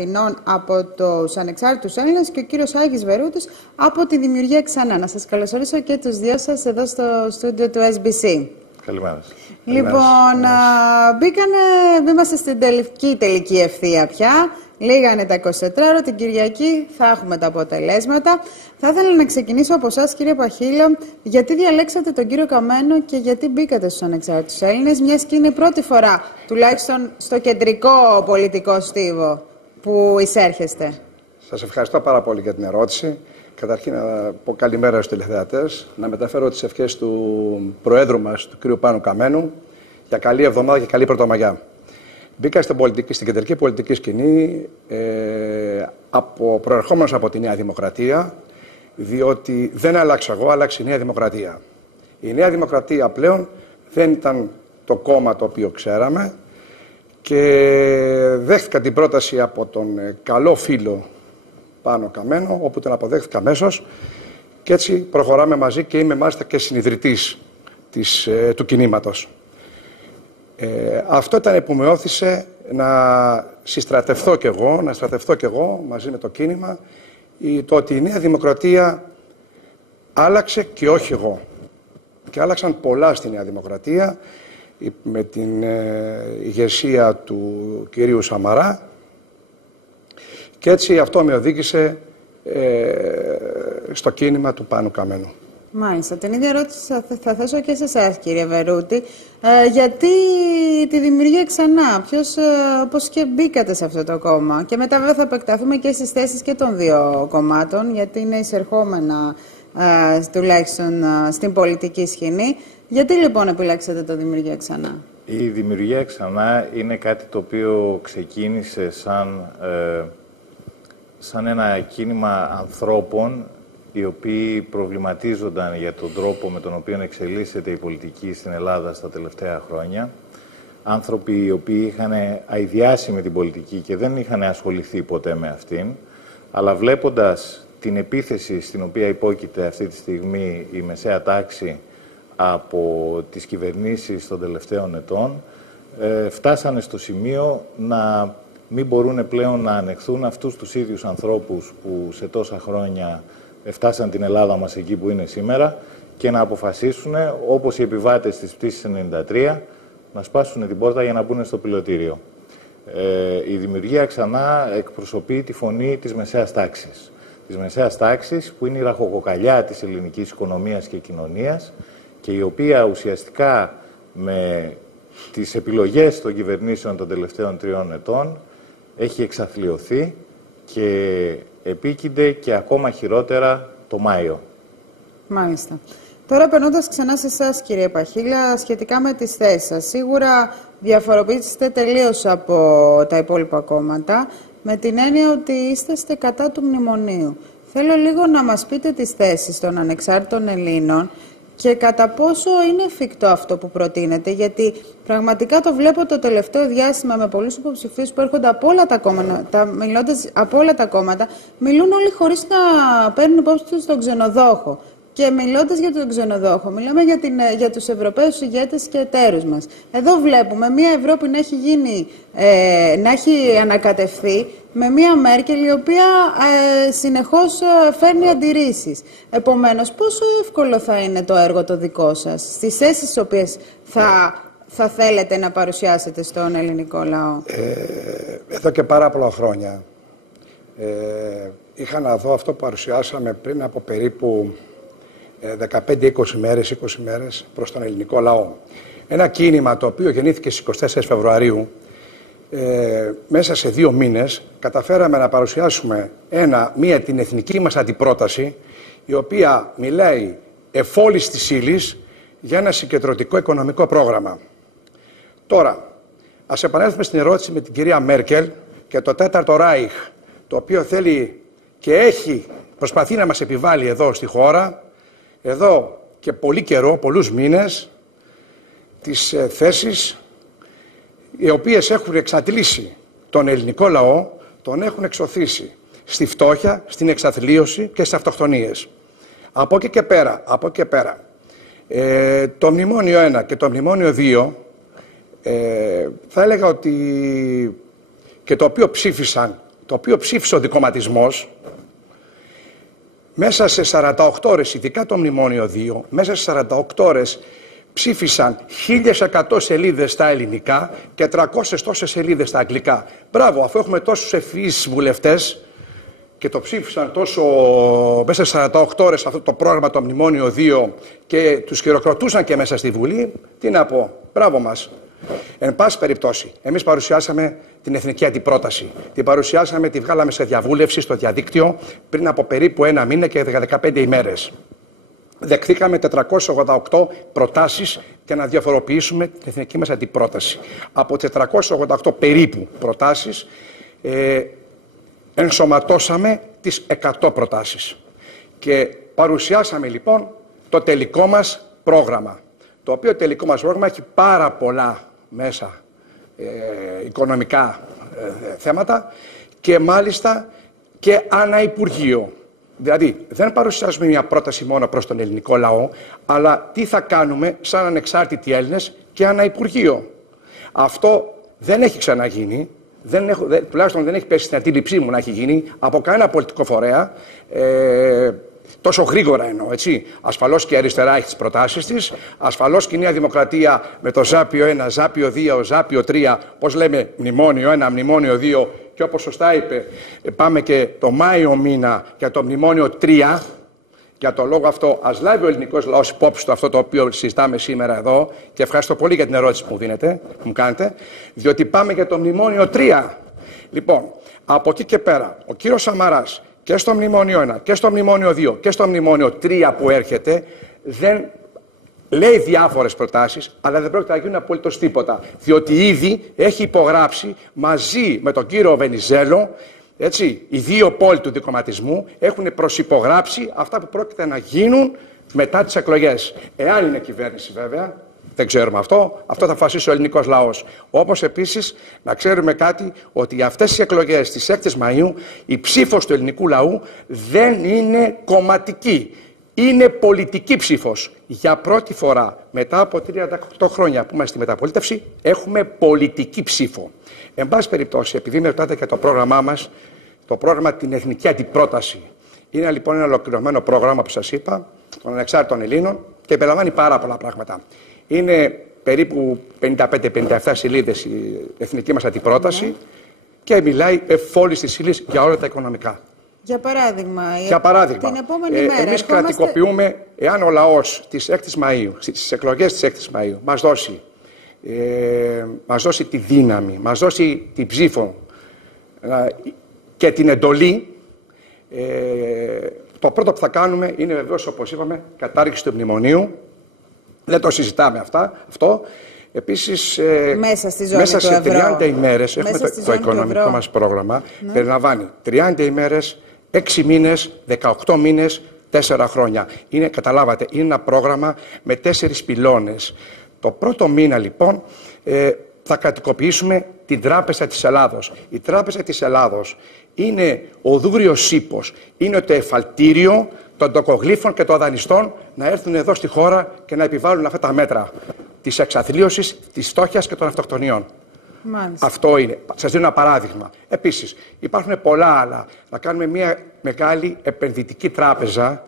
Αθηνών από τους Ανεξάρτητους Έλληνες και ο κύριος Άγης Βερούτης από τη Δημιουργία Ξανά. Να σας καλωσορίσω και τους δύο σας εδώ στο στούντιο του SBC. Καλημέρα. Λοιπόν, είμαστε στην τελική ευθεία πια. Λίγα είναι τα 24 ώρα, την Κυριακή θα έχουμε τα αποτελέσματα. Θα ήθελα να ξεκινήσω από εσάς, κύριε Παχύλα, γιατί διαλέξατε τον κύριο Καμένο και γιατί μπήκατε στους Ανεξάρτητους Έλληνες, μιας και είναι η πρώτη φορά, τουλάχιστον στο κεντρικό πολιτικό στίβο, που εισέρχεστε. Σας ευχαριστώ πάρα πολύ για την ερώτηση. Καταρχήν να πω καλημέρα στους τηλεθεατές, να μεταφέρω τις ευχές του Προέδρου μας, του κ. Πάνου Καμένου, για καλή εβδομάδα και καλή Πρωτομαγιά. Μπήκα στην κεντρική πολιτική σκηνή προερχόμενος από τη Νέα Δημοκρατία, διότι δεν άλλαξα εγώ, άλλαξε η Νέα Δημοκρατία. Η Νέα Δημοκρατία πλέον δεν ήταν το κόμμα το οποίο ξέραμε και δέχτηκα την πρόταση από τον καλό φίλο Πάνο Καμένο, όπου τον αποδέχτηκα αμέσως και έτσι προχωράμε μαζί και είμαι μάλιστα και συνιδρυτής του κινήματος. Αυτό ήταν που με όθησε να στρατευτώ κι εγώ μαζί με το κίνημα, το ότι η Νέα Δημοκρατία άλλαξε και όχι εγώ. Και άλλαξαν πολλά στη Νέα Δημοκρατία με την ηγεσία του κυρίου Σαμαρά και έτσι αυτό με οδήγησε στο κίνημα του Πάνου Καμένου. Μάλιστα. Την ίδια ερώτηση θα θέσω και σε εσάς, κύριε Βερούτη. Γιατί τη Δημιουργία Ξανά, πώς και μπήκατε σε αυτό το κόμμα? Και μετά βέβαια θα επεκταθούμε και στις θέσεις και των δύο κομμάτων, γιατί είναι εισερχόμενα τουλάχιστον στην πολιτική σκηνή. Γιατί λοιπόν επιλέξατε το Δημιουργία Ξανά? Η Δημιουργία Ξανά είναι κάτι το οποίο ξεκίνησε σαν ένα κίνημα ανθρώπων οι οποίοι προβληματίζονταν για τον τρόπο με τον οποίο εξελίσσεται η πολιτική στην Ελλάδα στα τελευταία χρόνια. Άνθρωποι οι οποίοι είχαν αηδιάσει με την πολιτική και δεν είχαν ασχοληθεί ποτέ με αυτήν, αλλά βλέποντας την επίθεση στην οποία υπόκειται αυτή τη στιγμή η μεσαία τάξη από τις κυβερνήσεις των τελευταίων ετών, φτάσανε στο σημείο να μην μπορούν πλέον να ανεχθούν αυτούς τους ίδιους ανθρώπους που σε τόσα χρόνια φτάσαν την Ελλάδα μας εκεί που είναι σήμερα και να αποφασίσουν, όπως οι επιβάτες της πτήσης 93, να σπάσουν την πόρτα για να μπουν στο πιλωτήριο. Η Δημιουργία Ξανά εκπροσωπεί τη φωνή της μεσαίας τάξης. Της μεσαίας τάξης που είναι η ραχοκοκαλιά της ελληνικής οικονομίας και κοινωνίας και η οποία ουσιαστικά με τις επιλογές των κυβερνήσεων των τελευταίων 3 ετών έχει εξαθλιωθεί και επίκυνται και ακόμα χειρότερα το Μάιο. Μάλιστα. Τώρα περνώντας ξανά σε εσάς, κύριε Παχύλα, σχετικά με τις θέσεις σας. Σίγουρα διαφοροποιήσετε τελείως από τα υπόλοιπα κόμματα, με την έννοια ότι είστε κατά του μνημονίου. Θέλω λίγο να μας πείτε τις θέσεις των ανεξάρτητων Ελλήνων και κατά πόσο είναι εφικτό αυτό που προτείνετε, γιατί πραγματικά το βλέπω το τελευταίο διάστημα με πολλούς υποψηφίους που έρχονται από όλα τα κόμματα, μιλώντας από όλα τα κόμματα, μιλούν όλοι χωρίς να παίρνουν υπόψη τους τον ξενοδόχο. Και μιλώντας για τον ξενοδόχο, μιλάμε για τους Ευρωπαίους ηγέτες και εταίρους μας. Εδώ βλέπουμε μια Ευρώπη να έχει ανακατευθεί με μια Μέρκελ η οποία συνεχώς φέρνει αντιρρήσεις. Επομένως, πόσο εύκολο θα είναι το έργο το δικό σας, στις θέσεις τις οποίες θα θέλετε να παρουσιάσετε στον ελληνικό λαό? Εδώ και πάρα πολλά χρόνια είχα να δω αυτό που παρουσιάσαμε πριν από περίπου 15-20 μέρες προς τον ελληνικό λαό. Ένα κίνημα το οποίο γεννήθηκε στις 24 Φεβρουαρίου, μέσα σε 2 μήνες καταφέραμε να παρουσιάσουμε την εθνική μας αντιπρόταση, η οποία μιλάει εφόλης της ύλης για ένα συγκεντρωτικό οικονομικό πρόγραμμα. Τώρα, ας επανέλθουμε στην ερώτηση με την κυρία Μέρκελ και το 4ο Ράιχ, το οποίο θέλει και προσπαθεί να μας επιβάλλει εδώ στη χώρα, εδώ και πολύ καιρό, πολλούς μήνες, τις θέσεις οι οποίες έχουν εξαντλήσει τον ελληνικό λαό, τον έχουν εξωθήσει στη φτώχεια, στην εξαθλίωση και στις αυτοκτονίες. Από εκεί και πέρα, το Μνημόνιο 1 και το Μνημόνιο 2 θα έλεγα ότι και το οποίο ψήφισαν το οποίο ψήφισε ο δικομματισμός, μέσα σε 48 ώρες, ειδικά το Μνημόνιο 2, μέσα σε 48 ώρες ψήφισαν 1100 σελίδες στα ελληνικά και 300 τόσες σελίδες στα αγγλικά. Μπράβο, αφού έχουμε τόσους ευφυείς βουλευτές και το ψήφισαν τόσο μέσα σε 48 ώρες αυτό το πρόγραμμα, το Μνημόνιο 2, και τους χειροκροτούσαν και μέσα στη Βουλή, τι να πω, μπράβο μας. Εν πάση περιπτώσει, εμείς παρουσιάσαμε την εθνική αντιπρόταση. Την παρουσιάσαμε, τη βγάλαμε σε διαβούλευση στο διαδίκτυο πριν από περίπου 1 μήνα και 15 ημέρες. Δεχθήκαμε 488 προτάσεις για να διαφοροποιήσουμε την εθνική μας αντιπρόταση. Από 488 περίπου προτάσεις ενσωματώσαμε τις 100 προτάσεις. Και παρουσιάσαμε λοιπόν το τελικό μας πρόγραμμα. Το οποίο τελικό μας πρόγραμμα έχει πάρα πολλά μέσα οικονομικά θέματα και μάλιστα και ανά Υπουργείο. Δηλαδή δεν παρουσιάζουμε μια πρόταση μόνο προς τον ελληνικό λαό, αλλά τι θα κάνουμε σαν ανεξάρτητοι Έλληνες και ανά Υπουργείο. Αυτό δεν έχει ξαναγίνει, τουλάχιστον δεν έχει πέσει στην αντίληψή μου να έχει γίνει από κανένα πολιτικό φορέα. Τόσο γρήγορα εννοώ, έτσι. Ασφαλώς και η αριστερά έχει τις προτάσεις της, ασφαλώς και η Νέα Δημοκρατία με το Ζάπιο 1, Ζάπιο 2, Ζάπιο 3, πώς λέμε, Μνημόνιο 1, Μνημόνιο 2, και όπως σωστά είπε, πάμε και το Μάιο μήνα για το Μνημόνιο 3. Για το λόγο αυτό, ας λάβει ο ελληνικός λαός υπόψη του αυτό το οποίο συζητάμε σήμερα εδώ, και ευχαριστώ πολύ για την ερώτηση που μου κάνετε, διότι πάμε για το Μνημόνιο 3. Λοιπόν, από εκεί και πέρα, ο κύριος Σαμαράς και στο Μνημόνιο 1 και στο Μνημόνιο 2 και στο Μνημόνιο 3 που έρχεται, δεν λέει διάφορες προτάσεις, αλλά δεν πρόκειται να γίνουν απολύτως τίποτα. Διότι ήδη έχει υπογράψει μαζί με τον κύριο Βενιζέλο, έτσι, οι δύο πόλοι του δικομματισμού έχουν προσυπογράψει αυτά που πρόκειται να γίνουν μετά τις εκλογές. Εάν είναι κυβέρνηση βέβαια, δεν ξέρουμε αυτό, αυτό θα αποφασίσει ο ελληνικός λαός. Όπως επίσης να ξέρουμε κάτι, ότι αυτές οι εκλογές της 6ης Μαΐου, η ψήφος του ελληνικού λαού δεν είναι κομματική. Είναι πολιτική ψήφος. Για πρώτη φορά μετά από 38 χρόνια που είμαστε στη μεταπολίτευση, έχουμε πολιτική ψήφο. Εν πάση περιπτώσει, επειδή με ρωτάτε για το πρόγραμμά μας, το πρόγραμμα την εθνική αντιπρόταση. Είναι λοιπόν ένα ολοκληρωμένο πρόγραμμα που σας είπα, των ανεξάρτητων Ελλήνων, και περιλαμβάνει πάρα πολλά πράγματα. Είναι περίπου 55-57 σελίδες η εθνική μας αντιπρόταση και μιλάει εφόλης της ύλης για όλα τα οικονομικά. Για παράδειγμα, την επόμενη μέρα εμείς κρατικοποιούμε, εάν ο λαός της 6ης Μαΐου, στις εκλογές της 6ης Μαΐου μας δώσει τη δύναμη, μας δώσει την ψήφο και την εντολή, το πρώτο που θα κάνουμε είναι βεβαίως, όπως είπαμε, κατάργηση του μνημονίου. Δεν το συζητάμε αυτό. Επίσης, μέσα σε 30 ημέρες έχουμε το οικονομικό μας πρόγραμμα. Ναι. Περιλαμβάνει 30 ημέρες, 6 μήνες, 18 μήνες, 4 χρόνια. Καταλάβατε, είναι ένα πρόγραμμα με 4 πυλώνες. Το πρώτο μήνα λοιπόν θα κρατικοποιήσουμε την Τράπεζα της Ελλάδος. Η Τράπεζα της Ελλάδος είναι ο δούριος ύπος, είναι το εφαλτήριο των τοκογλύφων και των δανειστών να έρθουν εδώ στη χώρα και να επιβάλλουν αυτά τα μέτρα της εξαθλίωσης, της φτώχειας και των αυτοκτονιών. Μάλιστα. Αυτό είναι. Σας δίνω ένα παράδειγμα. Επίσης, υπάρχουν πολλά άλλα. Να κάνουμε μια μεγάλη επενδυτική τράπεζα,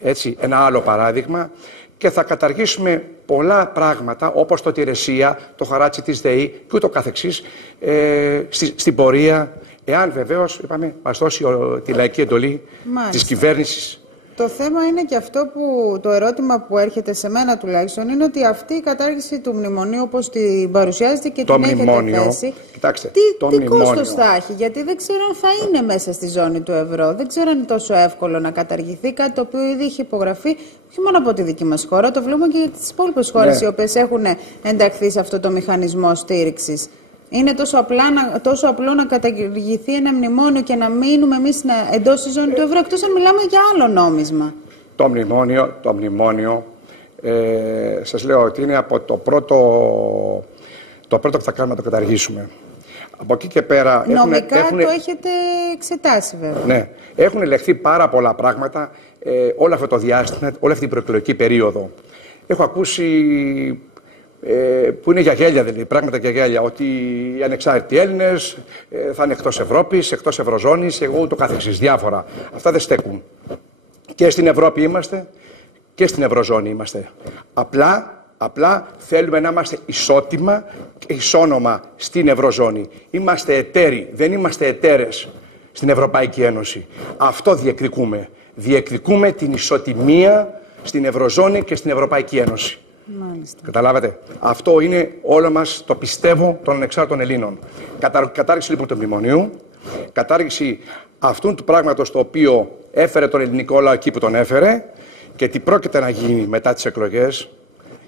έτσι, ένα άλλο παράδειγμα, και θα καταργήσουμε πολλά πράγματα όπως το Τηρεσία, το χαράτσι της ΔΕΗ και ούτω καθεξής στην πορεία, εάν βεβαίως, είπαμε, μας δώσει τη λαϊκή εντολή της κυβέρνησης. Το θέμα είναι και αυτό που το ερώτημα που έρχεται σε μένα τουλάχιστον είναι ότι αυτή η κατάργηση του μνημονίου όπως την παρουσιάζεται και την έχετε θέσει, κοιτάξτε, τι κόστος θα έχει, γιατί δεν ξέρω αν θα είναι μέσα στη ζώνη του ευρώ, δεν ξέρω αν είναι τόσο εύκολο να καταργηθεί κάτι το οποίο ήδη έχει υπογραφεί όχι μόνο από τη δική μας χώρα, το βλέπουμε και για τις υπόλοιπες χώρες οι οποίες έχουν ενταχθεί σε αυτό το μηχανισμό στήριξης. Είναι τόσο απλό να καταργηθεί ένα μνημόνιο και να μείνουμε εμείς εντός της ζώνης του ευρώ, εκτός αν μιλάμε για άλλο νόμισμα. Το μνημόνιο σας λέω ότι είναι από το πρώτο που θα κάνουμε να το καταργήσουμε. Από εκεί και πέρα... Νομικά το έχετε εξετάσει βέβαια. Ναι. Έχουν ελεγχθεί πάρα πολλά πράγματα όλο αυτό το διάστημα, όλη αυτή την προεκλογική περίοδο. Έχω ακούσει που είναι για γέλια, δηλαδή, πράγματα για γέλια, ότι οι ανεξάρτητοι Έλληνες θα είναι εκτός Ευρώπης, εκτός Ευρωζώνης, εγώ ούτω καθεξής, διάφορα. Αυτά δεν στέκουν. Και στην Ευρώπη είμαστε και στην Ευρωζώνη είμαστε. Απλά θέλουμε να είμαστε ισότιμα και ισόνομα στην Ευρωζώνη. Είμαστε εταίροι, δεν είμαστε εταίρες στην Ευρωπαϊκή Ένωση. Αυτό διεκδικούμε. Διεκδικούμε την ισοτιμία στην Ευρωζώνη και στην Ευρωπαϊκή Ένωση. Μάλιστα. Καταλάβατε. Αυτό είναι όλο μας το πιστεύω των ανεξάρτητων Ελλήνων. Κατάργηση λοιπόν του μνημονίου, κατάργηση αυτού του πράγματος το οποίο έφερε τον ελληνικό λαό εκεί που τον έφερε και τι πρόκειται να γίνει μετά τις εκλογές.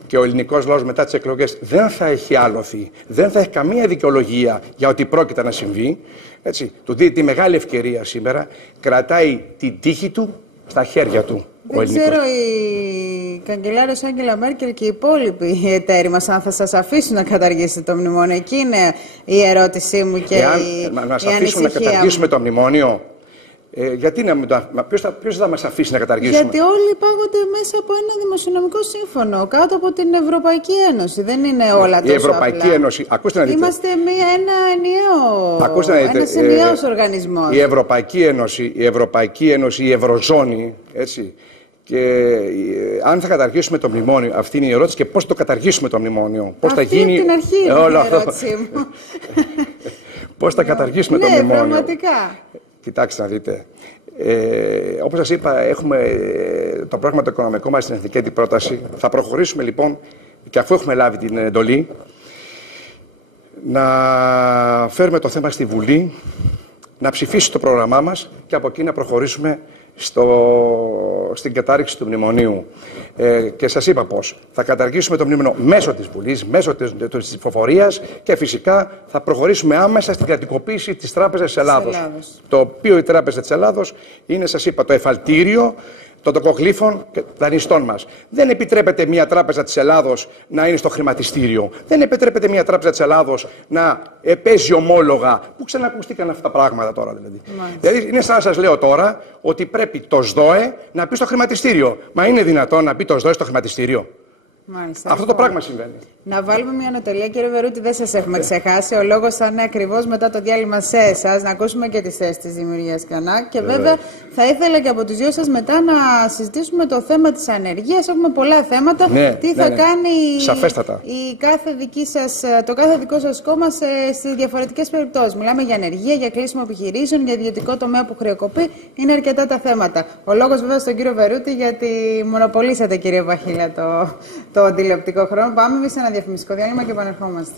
Και ο ελληνικός λαός μετά τις εκλογές δεν θα έχει άλοθη, δεν θα έχει καμία δικαιολογία για ό,τι πρόκειται να συμβεί. Έτσι, του δίνει τη μεγάλη ευκαιρία σήμερα, κρατάει την τύχη του στα χέρια του. Δεν ξέρω η καγκελάριος Άγγελα Μέρκελ και οι υπόλοιποι εταίροι μας αν θα σας αφήσουν να καταργήσετε το μνημόνιο. Εκεί είναι η ερώτησή μου και η αφήσουν να καταργήσουμε το μνημόνιο. Γιατί να μην ποιος θα μας αφήσει να καταργήσουμε? Γιατί όλοι πάγονται μέσα από ένα δημοσιονομικό σύμφωνο, κάτω από την Ευρωπαϊκή Ένωση. Δεν είναι όλα τόσο η Ευρωπαϊκή απλά. Ένωση, ακούστε να δείτε. Είμαστε ένας ενιαίος οργανισμός. Η Ευρωπαϊκή Ένωση, η Ευρωζώνη, έτσι. Και αν θα καταργήσουμε το μνημόνιο, αυτή είναι η ερώτηση, και πώς θα το καταργήσουμε το μνημόνιο. Πώς αυτή θα γίνει. Την αρχή είναι η ερώτησή μου. Πώς θα καταργήσουμε το μνημόνιο. Ναι, πραγματικά. Κοιτάξτε να δείτε. Όπως σας είπα, έχουμε το πρόγραμμα το οικονομικό μας στην εθνική αντιπρόταση. Θα προχωρήσουμε λοιπόν, και αφού έχουμε λάβει την εντολή, να φέρουμε το θέμα στη Βουλή, να ψηφίσει το πρόγραμμά μας και από εκεί να προχωρήσουμε στην κατάρριξη του μνημονίου. Και σας είπα πώς. Θα καταργήσουμε το μνημονίο μέσω της Βουλής, μέσω της ψηφοφορίας και φυσικά θα προχωρήσουμε άμεσα στην κρατικοποίηση της Τράπεζας της Ελλάδος. Το οποίο η Τράπεζα της Ελλάδος είναι, σας είπα, το εφαλτήριο των τοκογλύφων και δανειστών μας. Δεν επιτρέπεται μια Τράπεζα της Ελλάδος να είναι στο χρηματιστήριο. Δεν επιτρέπεται μια Τράπεζα της Ελλάδος να παίζει ομόλογα. Πού ξανακουστήκαν αυτά τα πράγματα τώρα, δηλαδή. Δηλαδή, είναι σαν να σας λέω τώρα ότι πρέπει το ΣΔΟΕ να πει στο χρηματιστήριο. Μα είναι δυνατόν να πει το ΣΔΟΕ στο χρηματιστήριο? Μάλιστα, αυτό το πράγμα συμβαίνει. Να βάλουμε μια ανατολία, κύριε Βερούτη, δεν σας έχουμε ξεχάσει. Ο λόγος θα είναι ακριβώς μετά το διάλειμμα σε εσάς, να ακούσουμε και τις θέσεις της δημιουργίας Κανά. Και βέβαια θα ήθελα και από τους δύο σας μετά να συζητήσουμε το θέμα της ανεργίας. Έχουμε πολλά θέματα. Τι θα κάνει το κάθε δικό σας κόμμα στις διαφορετικές περιπτώσεις. Μιλάμε για ανεργία, για κλείσιμο επιχειρήσεων, για ιδιωτικό τομέα που χρεοκοπεί. Είναι αρκετά τα θέματα. Ο λόγος βέβαια στον κύριο Βερούτη, γιατί μονοπολίσατε, κύριε Βαχίλα, το τηλεοπτικό χρόνο. Πάμε εμείς σε ένα διαφημιστικό διάλειμμα και επανερχόμαστε.